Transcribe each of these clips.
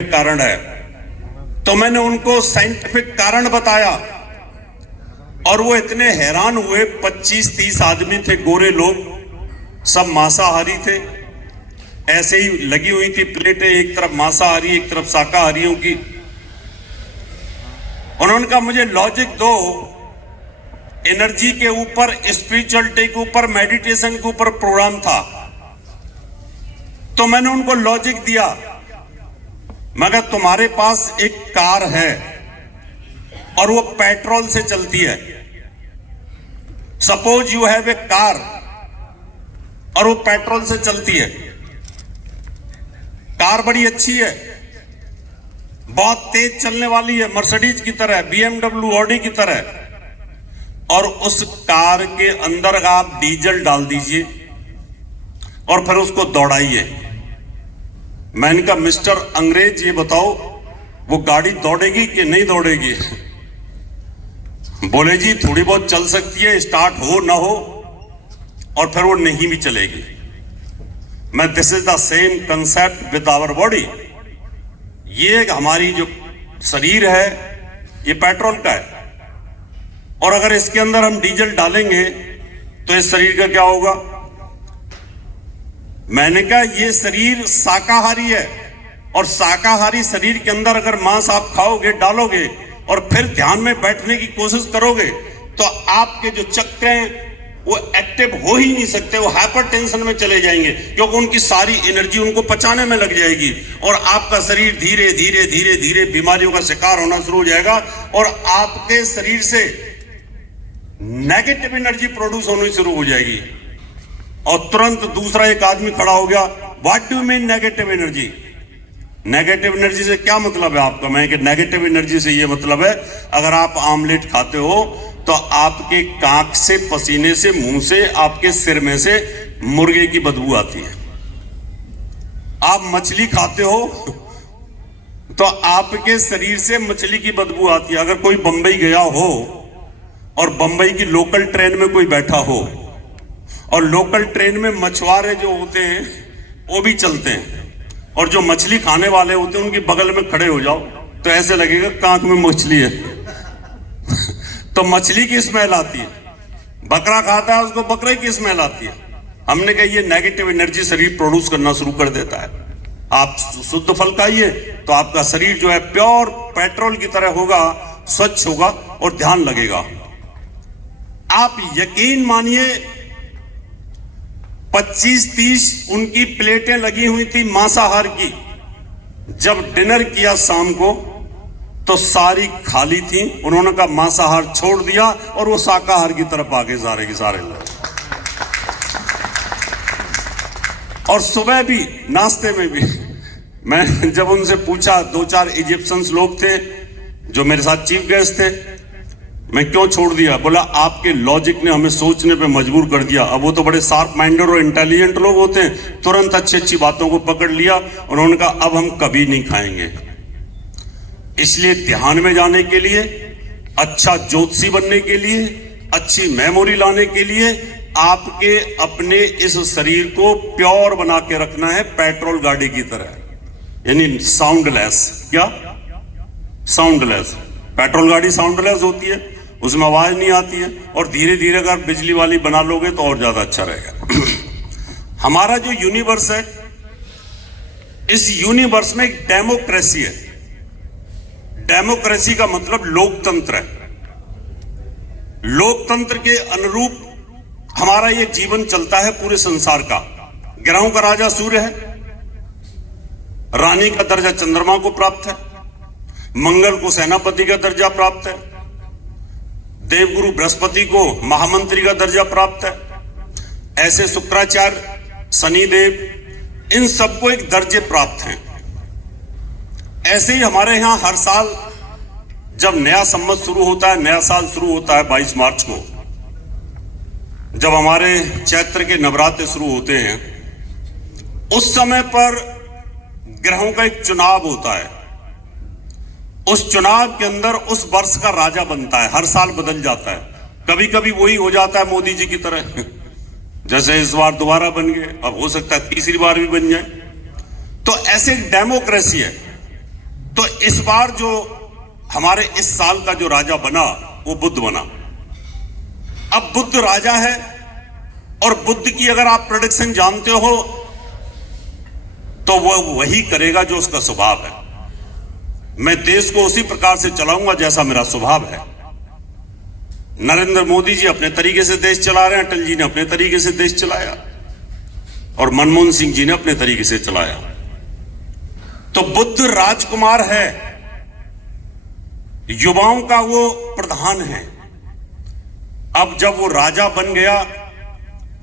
कारण है। तो मैंने उनको साइंटिफिक कारण बताया और वो इतने हैरान हुए। 25-30 आदमी थे, गोरे लोग, सब मांसाहारी थे। ऐसे ही लगी हुई थी प्लेटें, एक तरफ मांसाहारी एक तरफ शाकाहारियों की। उन्होंने कहा मुझे लॉजिक दो, एनर्जी के ऊपर, स्पिरिचुअलिटी के ऊपर, मेडिटेशन के ऊपर प्रोग्राम था। तो मैंने उनको लॉजिक दिया, मगर तुम्हारे पास एक कार है और वो पेट्रोल से चलती है। Suppose you have a car और वो पेट्रोल से चलती है। कार बड़ी अच्छी है, बहुत तेज चलने वाली है, मर्सिडीज की तरह, BMW, ऑडी की तरह। और उस कार के अंदर आप डीजल डाल दीजिए और फिर उसको दौड़ाइए। मैंने कहा मिस्टर अंग्रेज, ये बताओ वो गाड़ी दौड़ेगी कि नहीं दौड़ेगी? बोले जी थोड़ी बहुत चल सकती है, स्टार्ट हो ना हो, और फिर वो नहीं भी चलेगी। मैं this is the same concept with our body. ये हमारी जो शरीर है ये पेट्रोल का है, और अगर इसके अंदर हम डीजल डालेंगे तो इस शरीर का क्या होगा? मैंने कहा ये शरीर शाकाहारी है, और शाकाहारी शरीर के अंदर अगर मांस आप खाओगे, डालोगे और फिर ध्यान में बैठने की कोशिश करोगे तो आपके जो चक्र हैं वो एक्टिव हो ही नहीं सकते, वो हाइपरटेंशन में चले जाएंगे, क्योंकि उनकी सारी एनर्जी उनको पचाने में लग जाएगी और आपका शरीर धीरे धीरे धीरे धीरे बीमारियों का शिकार होना शुरू हो जाएगा और आपके शरीर से नेगेटिव एनर्जी प्रोड्यूस होनी शुरू हो जाएगी। और तुरंत दूसरा एक आदमी खड़ा हो गया, what do mean negative energy? Negative energy से क्या मतलब है आपका? मैं कि नेगेटिव एनर्जी से ये मतलब है, अगर आप आमलेट खाते हो तो आपके कांख से, पसीने से, मुंह से, आपके सिर में से मुर्गे की बदबू आती है। आप मछली खाते हो तो आपके शरीर से मछली की बदबू आती है। अगर कोई बंबई गया हो और बंबई की लोकल ट्रेन में कोई बैठा हो और लोकल ट्रेन में मछुआरे जो होते हैं वो भी चलते हैं, और जो मछली खाने वाले होते हैं उनके बगल में खड़े हो जाओ तो ऐसे लगेगा कांख में मछली है। तो मछली की स्मेल आती है, बकरा खाता है उसको बकरे की स्मेल आती है। हमने कहा ये नेगेटिव एनर्जी शरीर प्रोड्यूस करना शुरू कर देता है। आप शुद्ध फल खाइए तो आपका शरीर जो है प्योर पेट्रोल की तरह होगा, स्वच्छ होगा और ध्यान लगेगा। आप यकीन मानिए 25-30 उनकी प्लेटें लगी हुई थी मांसाहार की। जब डिनर किया शाम को तो सारी खाली थी। उन्होंने कहा मांसाहार छोड़ दिया और वो शाकाहार की तरफ आगे सारे के सारे लोग। और सुबह भी नाश्ते में भी मैं जब उनसे पूछा, 2-4 इजिप्शियंस लोग थे जो मेरे साथ चीफ गेस्ट थे, मैं क्यों छोड़ दिया? बोला आपके लॉजिक ने हमें सोचने पे मजबूर कर दिया। अब वो तो बड़े शार्प माइंडेड और इंटेलिजेंट लोग होते हैं, तुरंत अच्छी अच्छी बातों को पकड़ लिया। उन्होंने कहा अब हम कभी नहीं खाएंगे। इसलिए ध्यान में जाने के लिए, अच्छा ज्योतिषी बनने के लिए, अच्छी मेमोरी लाने के लिए आपके अपने इस शरीर को प्योर बना के रखना है, पेट्रोल गाड़ी की तरह, यानी साउंडलेस। क्या साउंडलेस? पेट्रोल गाड़ी साउंडलेस होती है, उसमें आवाज नहीं आती है, और धीरे धीरे अगर बिजली वाली बना लोगे तो और ज्यादा अच्छा रहेगा। हमारा जो यूनिवर्स है, इस यूनिवर्स में एक डेमोक्रेसी है। डेमोक्रेसी का मतलब लोकतंत्र है। लोकतंत्र के अनुरूप हमारा ये जीवन चलता है पूरे संसार का। ग्रहों का राजा सूर्य है, रानी का दर्जा चंद्रमा को प्राप्त है, मंगल को सेनापति का दर्जा प्राप्त है, देवगुरु बृहस्पति को महामंत्री का दर्जा प्राप्त है, ऐसे शुक्राचार्य, शनिदेव, इन सबको एक दर्जे प्राप्त हैं। ऐसे ही हमारे यहां हर साल जब नया संवत शुरू होता है, नया साल शुरू होता है 22 मार्च को, जब हमारे चैत्र के नवरात्र शुरू होते हैं, उस समय पर ग्रहों का एक चुनाव होता है। उस चुनाव के अंदर उस वर्ष का राजा बनता है, हर साल बदल जाता है। कभी कभी वही हो जाता है मोदी जी की तरह, जैसे इस बार दोबारा बन गए, अब हो सकता है तीसरी बार भी बन जाए। तो ऐसे डेमोक्रेसी है तो इस बार जो हमारे इस साल का जो राजा बना वो बुद्ध बना। अब बुद्ध राजा है और बुद्ध की अगर आप प्रेडिक्शन जानते हो तो वह वही करेगा जो उसका स्वभाव है। मैं देश को उसी प्रकार से चलाऊंगा जैसा मेरा स्वभाव है। नरेंद्र मोदी जी अपने तरीके से देश चला रहे हैं, अटल जी ने अपने तरीके से देश चलाया और मनमोहन सिंह जी ने अपने तरीके से चलाया। तो बुद्ध राजकुमार है, युवाओं का वो प्रधान है। अब जब वो राजा बन गया,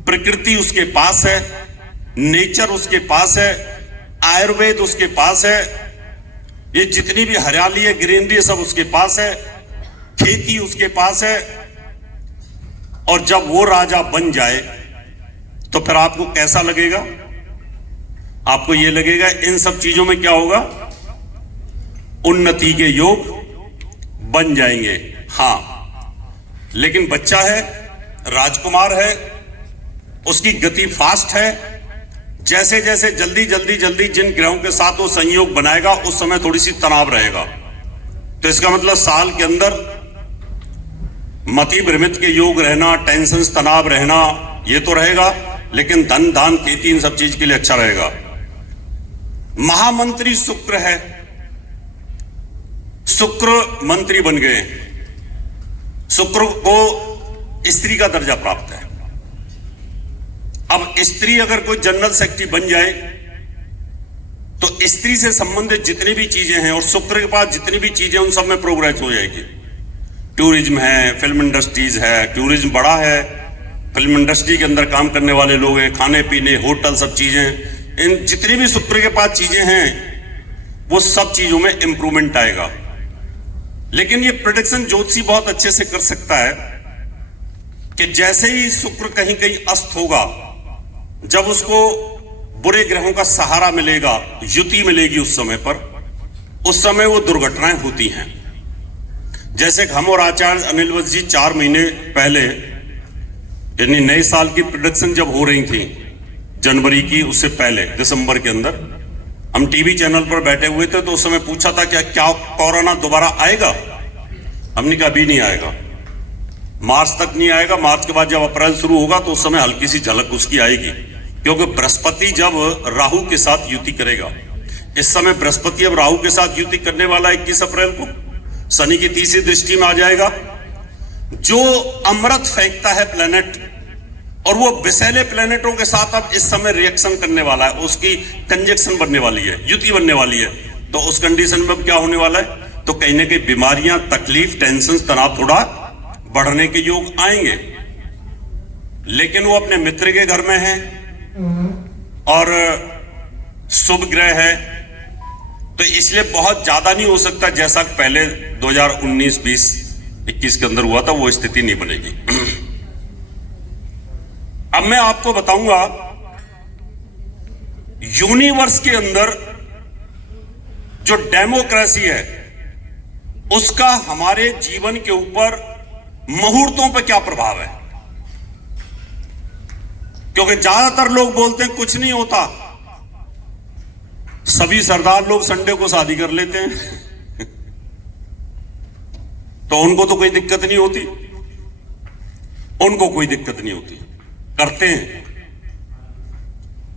प्रकृति उसके पास है, नेचर उसके पास है, आयुर्वेद उसके पास है, ये जितनी भी हरियाली है, ग्रीनरी, सब उसके पास है, खेती उसके पास है। और जब वो राजा बन जाए तो फिर आपको कैसा लगेगा? आपको ये लगेगा इन सब चीजों में क्या होगा? उन्नति के योग बन जाएंगे। हां, लेकिन बच्चा है, राजकुमार है, उसकी गति फास्ट है। जैसे जैसे जल्दी जल्दी जल्दी जिन ग्रहों के साथ वो संयोग बनाएगा उस समय थोड़ी सी तनाव रहेगा। तो इसका मतलब साल के अंदर मति भ्रमित के योग रहना, टेंशन, तनाव रहना, ये तो रहेगा, लेकिन धन धान खेती इन सब चीज के लिए अच्छा रहेगा। महामंत्री शुक्र है, शुक्र मंत्री बन गए। शुक्र को स्त्री का दर्जा प्राप्त है। अब स्त्री अगर कोई जनरल सेक्रेटरी बन जाए तो स्त्री से संबंधित जितनी भी चीजें हैं और शुक्र के पास जितनी भी चीजें उन सब में प्रोग्रेस हो जाएगी। टूरिज्म है, फिल्म इंडस्ट्रीज है, टूरिज्म बड़ा है, फिल्म इंडस्ट्री के अंदर काम करने वाले लोग हैं, खाने पीने, होटल, सब चीजें, इन जितनी भी शुक्र के पास चीजें हैं वो सब चीजों में इंप्रूवमेंट आएगा। लेकिन ये प्रेडिक्शन ज्योतिषी बहुत अच्छे से कर सकता है कि जैसे ही शुक्र कहीं कहीं अस्त होगा, जब उसको बुरे ग्रहों का सहारा मिलेगा, युति मिलेगी, उस समय पर, उस समय वो दुर्घटनाएं होती हैं। जैसे हम और आचार्य अनिल वत्स जी 4 महीने पहले, यानी नए साल की प्रेडिक्शन जब हो रही थी जनवरी की, उससे पहले दिसंबर के अंदर हम टीवी चैनल पर बैठे हुए थे, तो उस समय पूछा था क्या कोरोना दोबारा आएगा? हमने कहा अभी नहीं आएगा, मार्च तक नहीं आएगा। मार्च के बाद जब अप्रैल शुरू होगा तो उस समय हल्की सी झलक उसकी आएगी, क्योंकि बृहस्पति जब राहु के साथ युति करेगा। इस समय बृहस्पति अब राहु के साथ युति करने वाला 21 अप्रैल को, शनि की तीसरी दृष्टि में आ जाएगा। जो अमृत फेंकता है प्लेनेट, और वो विषैले प्लेनेटों के साथ अब इस समय रिएक्शन करने वाला है, उसकी कंजक्शन बनने वाली है, युति बनने वाली है। तो उस कंडीशन में अब क्या होने वाला है? तो कहीं ना कहीं बीमारियां, तकलीफ, टेंशन, तनाव थोड़ा बढ़ने के योग आएंगे। लेकिन वो अपने मित्र के घर में है और शुभ ग्रह है, तो इसलिए बहुत ज्यादा नहीं हो सकता जैसा पहले 2019, 20, 21 के अंदर हुआ था, वो स्थिति नहीं बनेगी। अब मैं आपको बताऊंगा यूनिवर्स के अंदर जो डेमोक्रेसी है उसका हमारे जीवन के ऊपर मुहूर्तों पर क्या प्रभाव है। क्योंकि ज्यादातर लोग बोलते हैं कुछ नहीं होता, सभी सरदार लोग संडे को शादी कर लेते हैं तो उनको तो कोई दिक्कत नहीं होती, उनको कोई दिक्कत नहीं होती, करते हैं।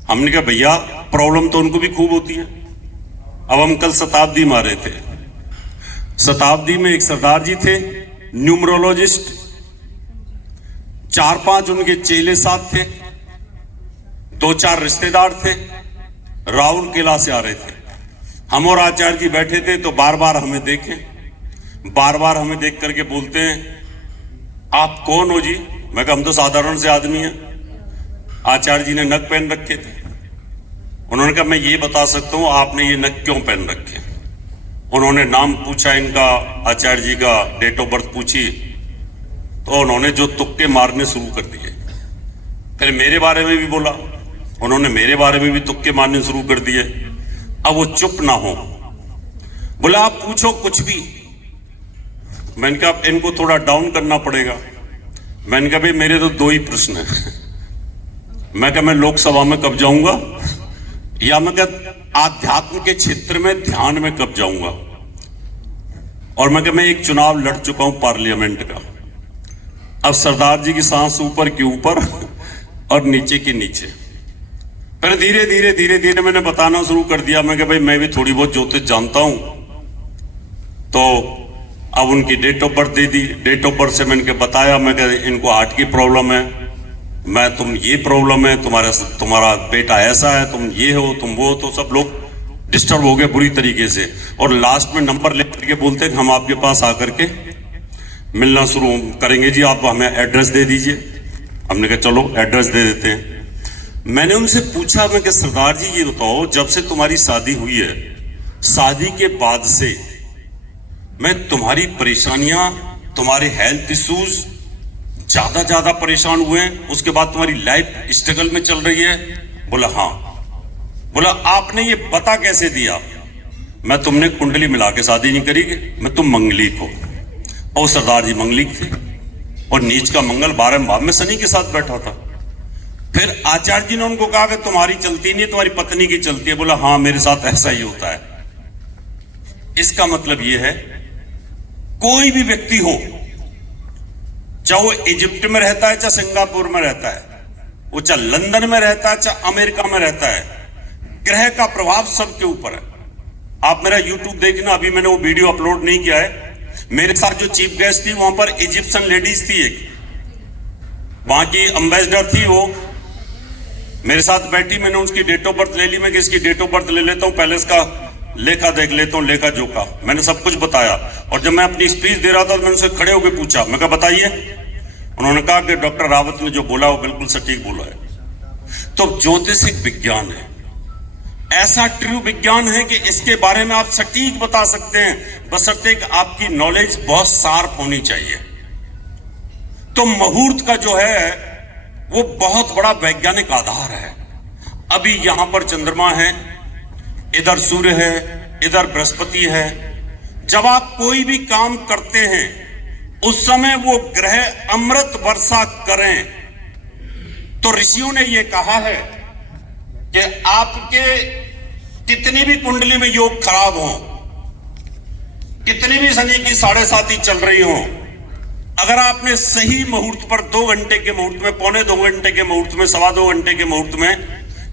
हमने कहा भैया प्रॉब्लम तो उनको भी खूब होती है। अब हम कल शताब्दी में आ रहे थे, शताब्दी में एक सरदार जी थे, न्यूमरोलॉजिस्ट, 4-5 उनके चेले साथ थे, 2-4 रिश्तेदार थे, राउर किला से आ रहे थे। हम और आचार्य जी बैठे थे तो बार बार हमें देखें, बार बार हमें देख करके बोलते हैं आप कौन हो जी? मैं कहा हम तो साधारण से आदमी हैं। आचार्य जी ने नग पहन रखे थे। उन्होंने कहा मैं ये बता सकता हूं आपने ये नग क्यों पहन रखे। उन्होंने नाम पूछा इनका, आचार्य जी का डेट ऑफ बर्थ पूछी, तो उन्होंने जो तुक्के मारने शुरू कर दिए। फिर मेरे बारे में भी बोला, उन्होंने मेरे बारे में भी तुक्के मारने शुरू कर दिए। अब वो चुप ना हो, बोला आप पूछो कुछ भी। मैंने कहा इनको थोड़ा डाउन करना पड़ेगा। मैंने कहा भाई मेरे तो 2 ही प्रश्न हैं। मैं कहा मैं लोकसभा में कब जाऊंगा, या मैं कहा आध्यात्म के क्षेत्र में ध्यान में कब जाऊंगा। और मैं एक चुनाव लड़ चुका हूं पार्लियामेंट का। अब सरदार जी की सांस ऊपर के ऊपर और नीचे के नीचे। फिर धीरे धीरे धीरे धीरे मैंने बताना शुरू कर दिया, मैं भाई मैं भी थोड़ी बहुत ज्योतिष जानता हूं। तो अब उनकी डेट ऑफ बर्थ दे दी। डेट ऑफ बर्थ से मैंने बताया, मैं इनको हार्ट की प्रॉब्लम है, मैं तुम ये प्रॉब्लम है, तुम्हारा बेटा ऐसा है, तुम ये हो, तुम वो। तो सब लोग डिस्टर्ब हो गए बुरी तरीके से, और लास्ट में नंबर लेकर के बोलते हैं कि हम आपके पास आकर के मिलना शुरू करेंगे जी, आप हमें एड्रेस दे दीजिए। हमने कहा चलो एड्रेस दे देते हैं। मैंने उनसे पूछा, मैं कि सरदार जी ये बताओ, जब से तुम्हारी शादी हुई है, शादी के बाद से मैं तुम्हारी परेशानियां, तुम्हारे हेल्थ इश्यूज ज्यादा परेशान हुए हैं, उसके बाद तुम्हारी लाइफ स्ट्रगल में चल रही है? बोला हाँ। बोला आपने ये बता कैसे दिया? मैं तुमने कुंडली मिला के शादी नहीं करी, मैं तुम मंगलिक हो। और सरदार जी मंगलिक थे, और नीच का मंगल 12वें भाव में शनि के साथ बैठा था। फिर आचार्य जी ने उनको कहा कि तुम्हारी चलती नहीं, तुम्हारी पत्नी की चलती है। बोला हाँ मेरे साथ ऐसा ही होता है। इसका मतलब यह है, कोई भी व्यक्ति हो, चाहे वो इजिप्ट में रहता है, चाहे सिंगापुर में रहता है, वो चाहे लंदन में रहता है, चाहे अमेरिका में रहता है, ग्रह का प्रभाव सबके ऊपर है। आप मेरा यूट्यूब देखना, अभी मैंने वो वीडियो अपलोड नहीं किया है। मेरे साथ जो चीफ गेस्ट थी, वहां पर इजिप्शियन लेडीज थी, एक वहां की एम्बेसडर थी, वो मेरे साथ बैठी। मैंने उसकी डेट ऑफ बर्थ ले ली। मैं किसकी डेट ऑफ बर्थ ले लेता हूं, पहले इसका लेखा देख लेता हूं, लेखा जोखा। मैंने सब कुछ बताया, और जब मैं अपनी स्पीच दे रहा था तो मैंने उनसे खड़े होकर पूछा, मैं कहा बताइए। उन्होंने कहा कि डॉक्टर रावत ने जो बोला वो बिल्कुल सटीक बोला है। तो ज्योतिष एक विज्ञान है, ऐसा ट्रू विज्ञान है कि इसके बारे में आप सटीक बता सकते हैं, बशर्ते कि आपकी नॉलेज बहुत शार्प होनी चाहिए। तो मुहूर्त का जो है वो बहुत बड़ा वैज्ञानिक आधार है। अभी यहां पर चंद्रमा है, इधर सूर्य है, इधर बृहस्पति है। जब आप कोई भी काम करते हैं उस समय वो ग्रह अमृत वर्षा करें। तो ऋषियों ने ये कहा है कि आपके कितनी भी कुंडली में योग खराब हो, कितनी भी शनि की 7.5 चल रही हो, अगर आपने सही मुहूर्त पर 2 घंटे के मुहूर्त में, पौने 2 घंटे के मुहूर्त में, 2.25 घंटे के मुहूर्त में,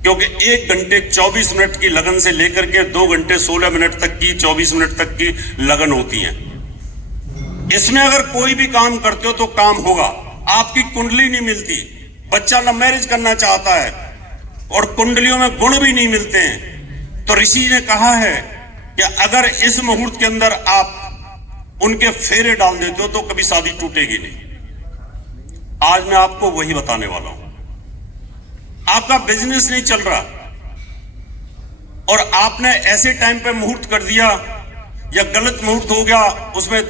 क्योंकि 1 घंटे 24 मिनट की लगन से लेकर के 2 घंटे 16 मिनट तक की, 24 मिनट तक की लगन होती है। इसमें अगर कोई भी काम करते हो तो काम होगा। आपकी कुंडली नहीं मिलती, बच्चा लव मैरिज करना चाहता है और कुंडलियों में गुण भी नहीं मिलते हैं, तो ऋषि ने कहा है कि अगर इस मुहूर्त के अंदर आप उनके फेरे डाल देते हो तो कभी शादी टूटेगी नहीं। आज मैं आपको वही बताने वाला हूं। आपका बिजनेस नहीं चल रहा और आपने ऐसे टाइम पे मुहूर्त कर दिया या गलत मुहूर्त हो गया उसमें,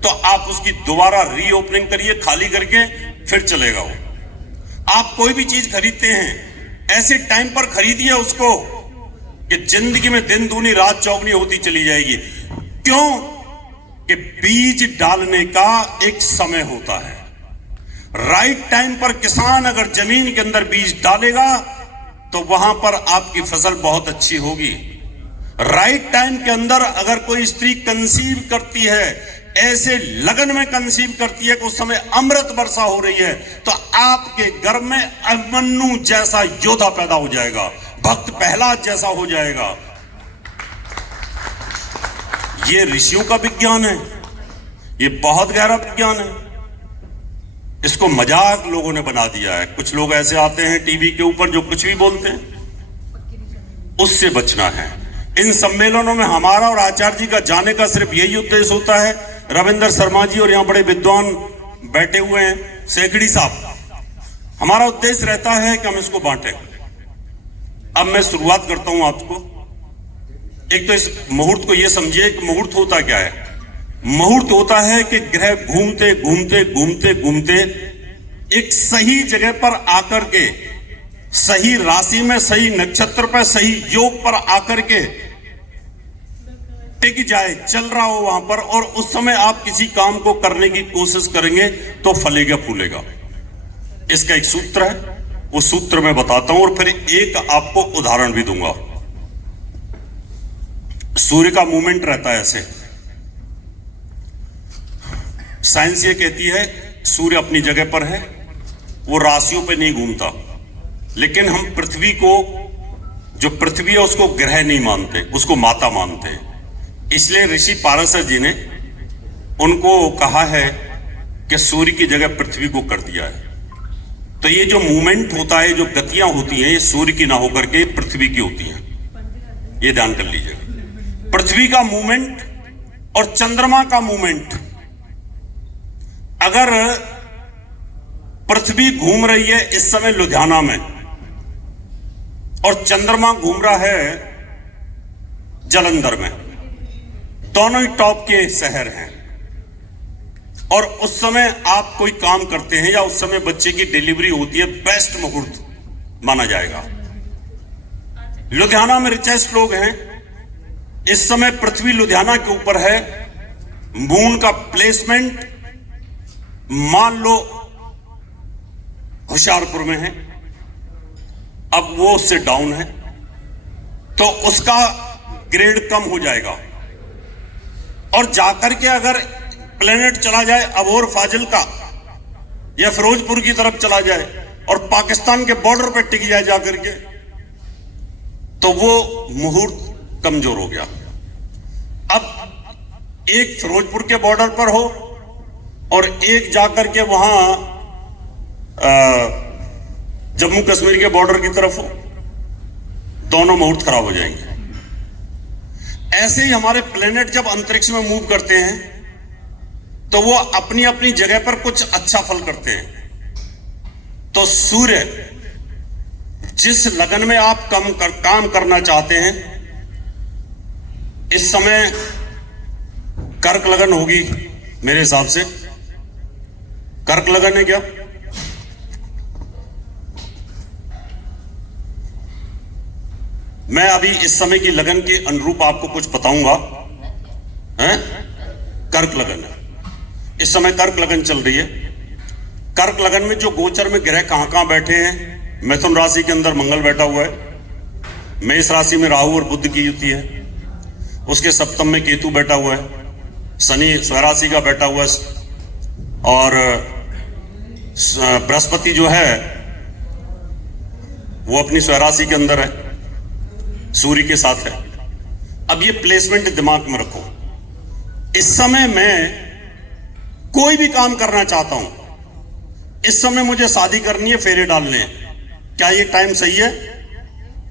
तो आप उसकी दोबारा रीओपनिंग करिए, खाली करके फिर चलेगा वो। आप कोई भी चीज खरीदते हैं, ऐसे टाइम पर खरीदिए उसको कि जिंदगी में दिन दूनी रात चौगनी होती चली जाएगी। क्यों? कि बीज डालने का एक समय होता है। राइट टाइम पर किसान अगर जमीन के अंदर बीज डालेगा तो वहां पर आपकी फसल बहुत अच्छी होगी। राइट टाइम के अंदर अगर कोई स्त्री कंसीव करती है, ऐसे लगन में कंसीव करती है कि उस समय अमृत वर्षा हो रही है, तो आपके घर में अभिमन्यु जैसा योद्धा पैदा हो जाएगा, भक्त प्रहलाद जैसा हो जाएगा। ये ऋषियों का विज्ञान है, ये बहुत गहरा विज्ञान है। इसको मजाक लोगों ने बना दिया है। कुछ लोग ऐसे आते हैं टीवी के ऊपर जो कुछ भी बोलते हैं, उससे बचना है। इन सम्मेलनों में हमारा और आचार्य जी का जाने का सिर्फ यही उद्देश्य होता है। रविंद्र शर्मा जी और यहां बड़े विद्वान बैठे हुए हैं, सेखड़ी साहब, हमारा उद्देश्य रहता है कि हम इसको बांटें। अब मैं शुरुआत करता हूं आपको। एक तो इस मुहूर्त को यह समझिए कि मुहूर्त होता क्या है। मुहूर्त होता है कि ग्रह घूमते घूमते घूमते घूमते एक सही जगह पर आकर के, सही राशि में, सही नक्षत्र पर, सही योग पर आकर के टिक जाए, चल रहा हो वहां पर, और उस समय आप किसी काम को करने की कोशिश करेंगे तो फलेगा फूलेगा। इसका एक सूत्र है, वो सूत्र मैं बताता हूं और फिर एक आपको उदाहरण भी दूंगा। सूर्य का मूवमेंट रहता है ऐसे, साइंस ये कहती है सूर्य अपनी जगह पर है, वो राशियों पे नहीं घूमता, लेकिन हम पृथ्वी को, जो पृथ्वी है उसको ग्रह नहीं मानते, उसको माता मानते हैं। इसलिए ऋषि पाराशर जी ने उनको कहा है कि सूर्य की जगह पृथ्वी को कर दिया है। तो ये जो मूवमेंट होता है, जो गतियां होती हैं, ये सूर्य की ना होकर के पृथ्वी की होती हैं, ये ध्यान कर लीजिएगा। पृथ्वी का मूवमेंट और चंद्रमा का मूवमेंट, अगर पृथ्वी घूम रही है इस समय लुधियाना में और चंद्रमा घूम रहा है जालंधर में, दोनों ही टॉप के शहर हैं, और उस समय आप कोई काम करते हैं या उस समय बच्चे की डिलीवरी होती है, बेस्ट मुहूर्त माना जाएगा। लुधियाना में रिचेस्ट लोग हैं, इस समय पृथ्वी लुधियाना के ऊपर है, मून का प्लेसमेंट मान लो होशियारपुर में है, अब वो उससे डाउन है, तो उसका ग्रेड कम हो जाएगा, और जाकर के अगर प्लेनेट चला जाए अबोर फाजिल का या फिरोजपुर की तरफ चला जाए और पाकिस्तान के बॉर्डर पर टिक जाए जाकर के, तो वो मुहूर्त कमजोर हो गया। अब एक फिरोजपुर के बॉर्डर पर हो और एक जाकर के वहां जम्मू कश्मीर के बॉर्डर की तरफ हो, दोनों मुहूर्त खराब हो जाएंगे। ऐसे ही हमारे प्लेनेट जब अंतरिक्ष में मूव करते हैं तो वो अपनी अपनी जगह पर कुछ अच्छा फल करते हैं। तो सूर्य जिस लगन में आप काम करना चाहते हैं, इस समय कर्क लगन होगी मेरे हिसाब से। कर्क लगन है क्या? मैं अभी इस समय की लगन के अनुरूप आपको कुछ बताऊंगा। हैं? कर्क लगन है, इस समय कर्क लगन चल रही है। कर्क लगन में जो गोचर में ग्रह कहां बैठे हैं, मिथुन राशि के अंदर मंगल बैठा हुआ है, मेष राशि में राहु और बुध की युति है, उसके सप्तम में केतु बैठा हुआ है, शनि स्वराशि का बैठा हुआ है, और बृहस्पति जो है वो अपनी स्वराशि के अंदर है, सूर्य के साथ है। अब ये प्लेसमेंट दिमाग में रखो। इस समय मैं कोई भी काम करना चाहता हूं, इस समय मुझे शादी करनी है, फेरे डालने हैं, क्या ये टाइम सही है?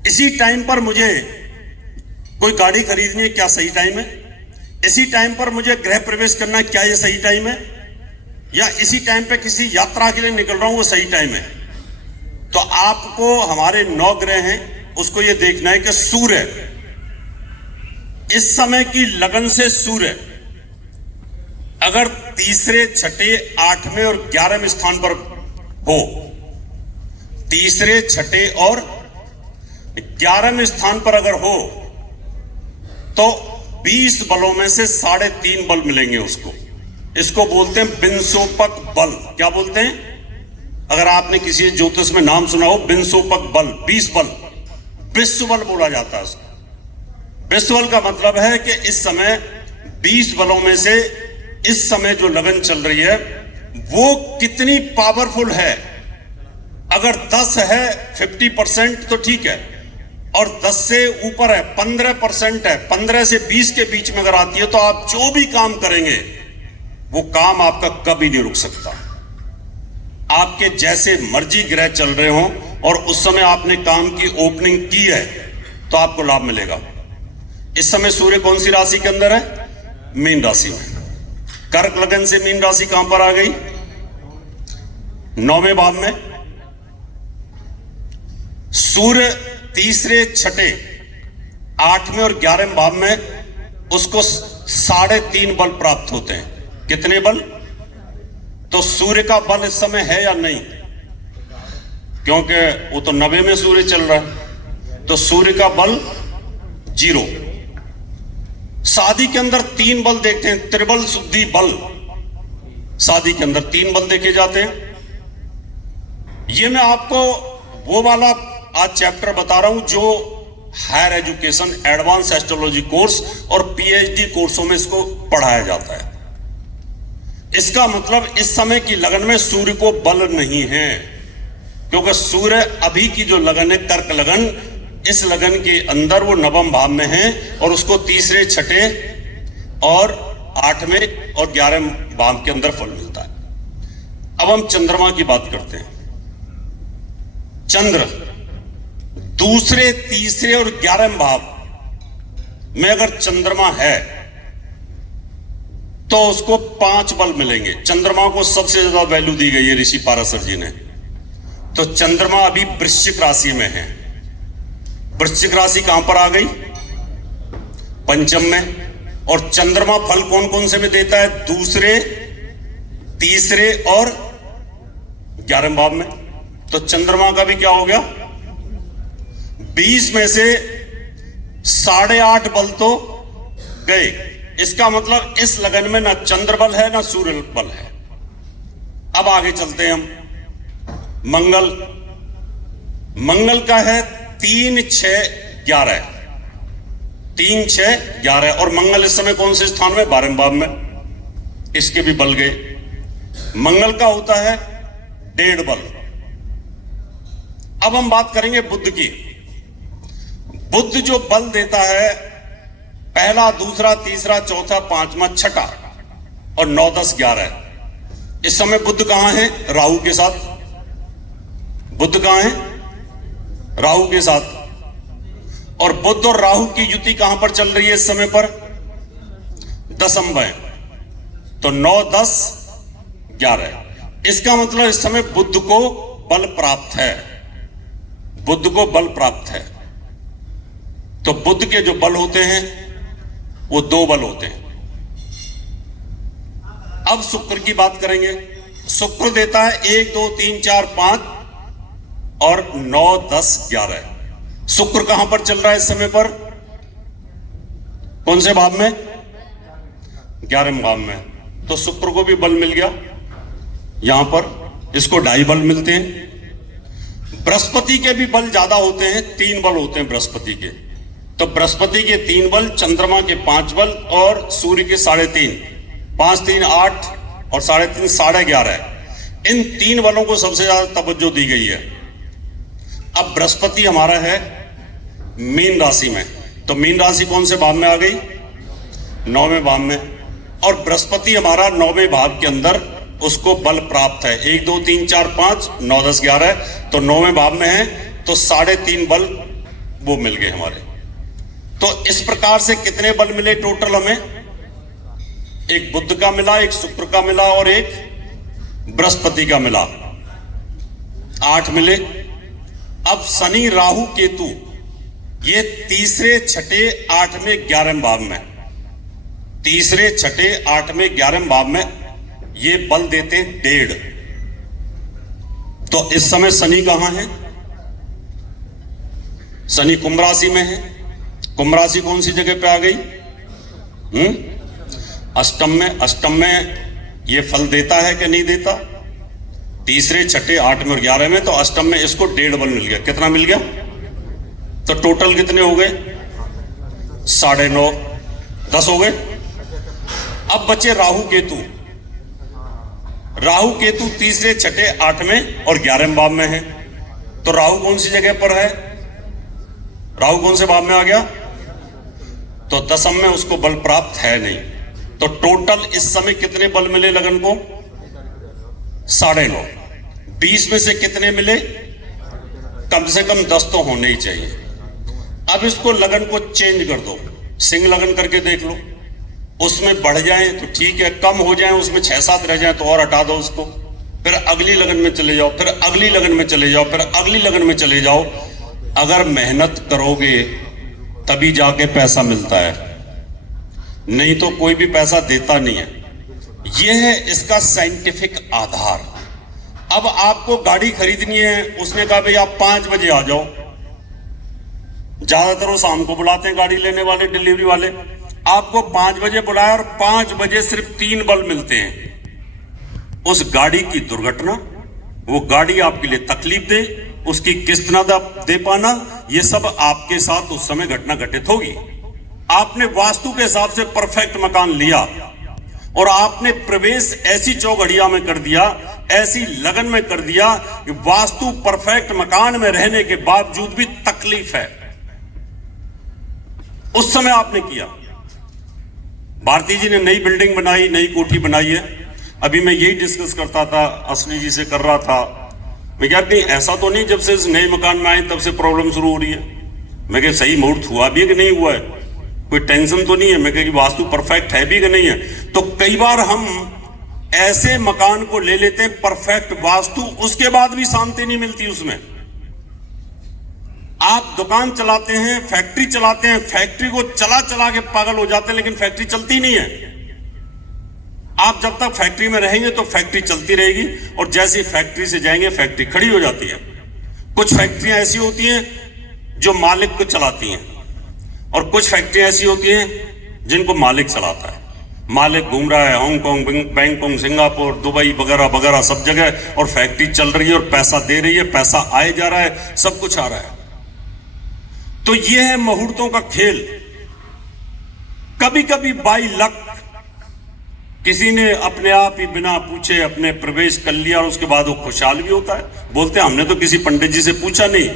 इसी टाइम पर मुझे कोई गाड़ी खरीदनी है, क्या सही टाइम है? इसी टाइम पर मुझे गृह प्रवेश करना है, क्या ये सही टाइम है? या इसी टाइम पे किसी यात्रा के लिए निकल रहा हूं, वो सही टाइम है? तो आपको, हमारे 9 ग्रह हैं, उसको ये देखना है कि सूर्य इस समय की लगन से सूर्य अगर तीसरे, छठे, 8वें और 11वें स्थान पर हो, तीसरे, छठे और 11वें स्थान पर अगर हो, तो 20 बलों में से 3.5 बल मिलेंगे उसको। इसको बोलते हैं बिनसोपक बल। क्या बोलते हैं? अगर आपने किसी ज्योतिष में नाम सुना हो, बिनसोपक बल, 20 बल, विश्व बल बोला जाता है उसको। विश्व बल का मतलब है कि इस समय 20 बलों में से इस समय जो लगन चल रही है वो कितनी पावरफुल है। अगर 10 है 50% तो ठीक है, और 10 से ऊपर है 15% है, 15 से 20 के बीच में अगर आती है तो आप जो भी काम करेंगे वो काम आपका कभी नहीं रुक सकता। आपके जैसे मर्जी ग्रह चल रहे हों और उस समय आपने काम की ओपनिंग की है तो आपको लाभ मिलेगा। इस समय सूर्य कौन सी राशि के अंदर है? मीन राशि में। कर्क लगन से मीन राशि कहां पर आ गई? 9वें भाव में। सूर्य तीसरे, छठे, 8वें और 11वें भाव में उसको 3.5 बल प्राप्त होते हैं। कितने बल? तो सूर्य का बल इस समय है या नहीं? क्योंकि वो तो 90 में सूर्य चल रहा है, तो सूर्य का बल 0। शादी के अंदर 3 बल देखते हैं, त्रिबल शुद्धि बल। शादी के अंदर 3 बल देखे जाते हैं। ये मैं आपको वो वाला आज चैप्टर बता रहा हूं जो higher education, advance astrology course और पीएचडी कोर्सों में इसको पढ़ाया जाता है। इसका मतलब इस समय की लगन में सूर्य को बल नहीं है, क्योंकि सूर्य अभी की जो लगन है कर्क लगन, इस लगन के अंदर वो नवम भाव में है और उसको तीसरे, छठे और 8वें और 11वें भाव के अंदर फल मिलता है। अब हम चंद्रमा की बात करते हैं। चंद्र दूसरे, तीसरे और 11वें भाव में अगर चंद्रमा है तो उसको 5 बल मिलेंगे। चंद्रमा को सबसे ज्यादा वैल्यू दी गई है ऋषि पाराशर जी ने। तो चंद्रमा अभी वृश्चिक राशि में है। वृश्चिक राशि कहां पर आ गई? पंचम में। और चंद्रमा फल कौन कौन से में देता है? दूसरे, तीसरे और 11वें भाव में। तो चंद्रमा का भी क्या हो गया? 20 में से 8.5 बल तो गए। इसका मतलब इस लगन में ना चंद्र बल है ना सूर्य बल है। अब आगे चलते हैं हम। मंगल, मंगल का है 3, 6, 11। 3, 6, 11 और मंगल इस समय कौन से स्थान में? 12वें भाव में। इसके भी बल गए। मंगल का होता है 1.5 बल। अब हम बात करेंगे बुध की। बुध जो बल देता है, पहला, दूसरा, तीसरा, चौथा, 5वां, छठा और 9, 10, 11। इस समय बुध कहां है? राहु के साथ। बुध कहां है? राहु के साथ। और बुध और राहु की युति कहां पर चल रही है इस समय पर? दशम में। तो 9, 10, 11। इसका मतलब इस समय बुध को बल प्राप्त है। बुध को बल प्राप्त है। तो बुध के जो बल होते हैं वो 2 बल होते हैं। अब शुक्र की बात करेंगे। शुक्र देता है 1, 2, 3, 4, 5 और 9, 10, 11। शुक्र कहां पर चल रहा है इस समय पर? कौन से भाव में? 11वें भाव में। तो शुक्र को भी बल मिल गया। यहां पर इसको 2.5 बल मिलते हैं। बृहस्पति के भी बल ज्यादा होते हैं, 3 बल होते हैं बृहस्पति के। तो बृहस्पति के 3 बल, चंद्रमा के 5 बल और सूर्य के 3.5। 5, 3, 8 और 3.5, 11.5। इन 3 बलों को सबसे ज्यादा तवज्जो दी गई है। अब बृहस्पति हमारा है मीन राशि में। तो मीन राशि कौन से भाव में आ गई? 9वें भाव में। और बृहस्पति हमारा 9वें भाव के अंदर उसको बल प्राप्त है। 1, 2, 3, 4, 5, 9, 10, 11। तो 9वें भाव में है तो 3.5 बल वो मिल गए हमारे। तो इस प्रकार से कितने बल मिले टोटल हमें? एक बुध का मिला, एक शुक्र का मिला और एक बृहस्पति का मिला। 8 मिले। अब शनि, राहु, केतु ये तीसरे, छठे, 8वें, 11वें भाव में, तीसरे, छठे, 8वें, 11वें भाव में ये बल देते 1.5। तो इस समय शनि कहां है? शनि कुंभ राशि में है। कुंभ राशि कौन सी जगह पे आ गई? अष्टम में। अष्टम में ये फल देता है कि नहीं देता? तीसरे, छठे, 8वें और 11वें में। तो अष्टम में इसको 1.5 बल मिल गया। कितना मिल गया? तो टोटल कितने हो गए? 9.5, 10 हो गए। अब बचे राहु, केतु। राहु, केतु तीसरे, छठे, 8वें और 11वें भाव में है। तो राहु कौन सी जगह पर है? राहु कौन से भाव में आ गया? तो दशम में उसको बल प्राप्त है नहीं। तो टोटल इस समय कितने बल मिले लगन को? 9.5। 20 में से कितने मिले? कम से कम 10 तो होने ही चाहिए। अब इसको लगन को चेंज कर दो, सिंह लगन करके देख लो। उसमें बढ़ जाए तो ठीक है, कम हो जाए उसमें 6-7 रह जाए तो और हटा दो उसको। फिर अगली लगन में चले जाओ, फिर अगली लगन में चले जाओ, फिर अगली लगन में चले जाओ। अगर मेहनत करोगे तभी जाके पैसा मिलता है, नहीं तो कोई भी पैसा देता नहीं है। यह है इसका साइंटिफिक आधार। अब आपको गाड़ी खरीदनी है, उसने कहा भाई आप 5 बजे आ जाओ। ज्यादातर वो शाम को बुलाते हैं गाड़ी लेने वाले, डिलीवरी वाले। आपको 5 बजे बुलाया और 5 बजे सिर्फ 3 बल मिलते हैं। उस गाड़ी की दुर्घटना, वो गाड़ी आपके लिए तकलीफ दे, उसकी किस्त ना दे पाना, ये सब आपके साथ उस समय घटना घटित होगी। आपने वास्तु के हिसाब से परफेक्ट मकान लिया और आपने प्रवेश ऐसी चौघड़िया में कर दिया, ऐसी लगन में कर दिया कि वास्तु परफेक्ट मकान में रहने के बावजूद भी तकलीफ है। उस समय आपने किया। भारती जी ने नई बिल्डिंग बनाई, नई कोठी बनाई है। अभी मैं यही डिस्कस करता था, असनी जी से कर रहा था, मैं क्या नहीं ऐसा तो नहीं जब से इस नए मकान में आए तब से प्रॉब्लम शुरू हो रही है। मैं क्या सही मुहूर्त हुआ भी है कि नहीं हुआ है, कोई टेंशन तो नहीं है। मैं कह वास्तु परफेक्ट है भी कि नहीं है। तो कई बार हम ऐसे मकान को ले लेते हैं परफेक्ट वास्तु, उसके बाद भी शांति नहीं मिलती उसमें। आप दुकान चलाते हैं, फैक्ट्री चलाते हैं, फैक्ट्री को चला चला के पागल हो जाते हैं, लेकिन फैक्ट्री चलती नहीं है। आप जब तक फैक्ट्री में रहेंगे तो फैक्ट्री चलती रहेगी, और जैसे फैक्ट्री से जाएंगे फैक्ट्री खड़ी हो जाती है। कुछ फैक्ट्रियां ऐसी होती हैं जो मालिक को चलाती हैं, और कुछ फैक्ट्रियां ऐसी होती हैं जिनको मालिक चलाता है। मालिक घूम रहा है हांगकांग, बैंकॉक, सिंगापुर, दुबई वगैरह वगैरह सब जगह, और फैक्ट्री चल रही है और पैसा दे रही है, पैसा आए जा रहा है, सब कुछ आ रहा है। तो यह है मुहूर्तों का खेल। कभी कभी बाई लक किसी ने अपने आप ही बिना पूछे अपने प्रवेश कर लिया, और उसके बाद वो खुशहाल भी होता है। बोलते हैं हमने तो किसी पंडित जी से पूछा नहीं।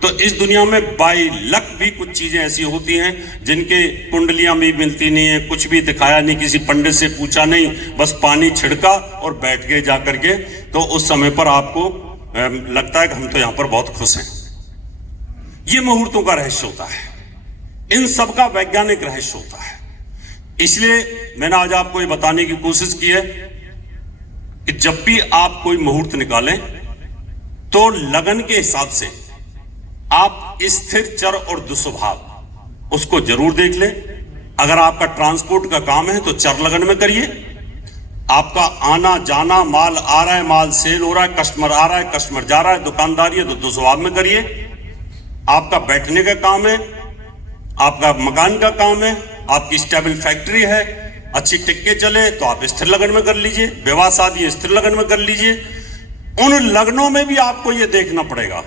तो इस दुनिया में बाई लक भी कुछ चीजें ऐसी होती हैं जिनके कुंडलियां भी मिलती नहीं है, कुछ भी दिखाया नहीं, किसी पंडित से पूछा नहीं, बस पानी छिड़का और बैठ गए जाकर के। तो उस समय पर आपको लगता है कि हम तो यहां पर बहुत खुश हैं। ये मुहूर्तों का रहस्य होता है, इन सब का वैज्ञानिक रहस्य होता है। इसलिए मैंने आज आपको ये बताने की कोशिश की है कि जब भी आप कोई मुहूर्त निकालें तो लगन के हिसाब से आप स्थिर, चर और दुस्वभाव उसको जरूर देख लें। अगर आपका ट्रांसपोर्ट का काम है तो चर लगन में करिए। आपका आना जाना, माल आ रहा है, माल सेल हो रहा है, कस्टमर आ रहा है, कस्टमर जा रहा है, दुकानदारी है तो दुस्वभाव में करिए। आपका बैठने का काम है, आपका मकान का काम है, आपकी स्टेबल फैक्ट्री है, अच्छी टिक्के चले तो आप स्थिर लगन में कर लीजिए। विवाह शादी स्थिर लगन में कर लीजिए। उन लगनों में भी आपको यह देखना पड़ेगा,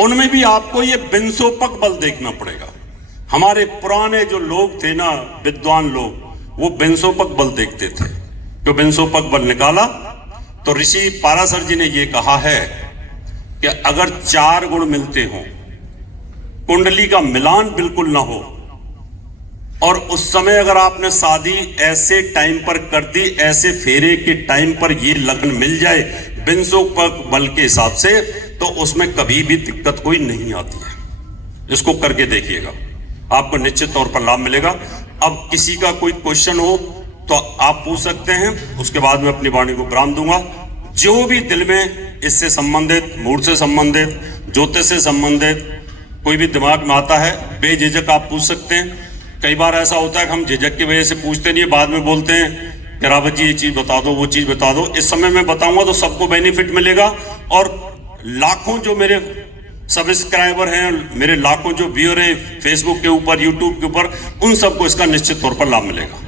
उनमें भी आपको ये बिंसोपक बल देखना पड़ेगा। हमारे पुराने जो लोग थे ना, विद्वान लोग, वो बिंसोपक बल देखते थे। जो बिंसोपक बल निकाला तो ऋषि पाराशर जी ने ये कहा है कि अगर 4 गुण मिलते हो, कुंडली का मिलान बिल्कुल ना हो, और उस समय अगर आपने शादी ऐसे टाइम पर कर दी, ऐसे फेरे के टाइम पर ये लगन मिल जाए बिंसोपक बल के हिसाब से, तो उसमें कभी भी दिक्कत कोई नहीं आती है। इसको करके देखिएगा, आपको निश्चित तौर पर लाभ मिलेगा। अब किसी का कोई क्वेश्चन हो तो आप पूछ सकते हैं, उसके बाद मैं अपनी वाणी को विराम दूंगा। जो भी दिल में इससे संबंधित, मुहूर्त से संबंधित, ज्योतिष से संबंधित कोई भी दिमाग में आता है, बेझिझक आप पूछ सकते हैं। कई बार ऐसा होता है कि हम झिझक की वजह से पूछते नहीं, बाद में बोलते हैं कि रावत जी ये चीज बता दो, वो चीज बता दो। इस समय मैं बताऊंगा तो सबको बेनिफिट मिलेगा, और लाखों जो मेरे सब्सक्राइबर हैं, मेरे लाखों जो व्यूअर हैं फेसबुक के ऊपर, यूट्यूब के ऊपर, उन सबको इसका निश्चित तौर पर लाभ मिलेगा।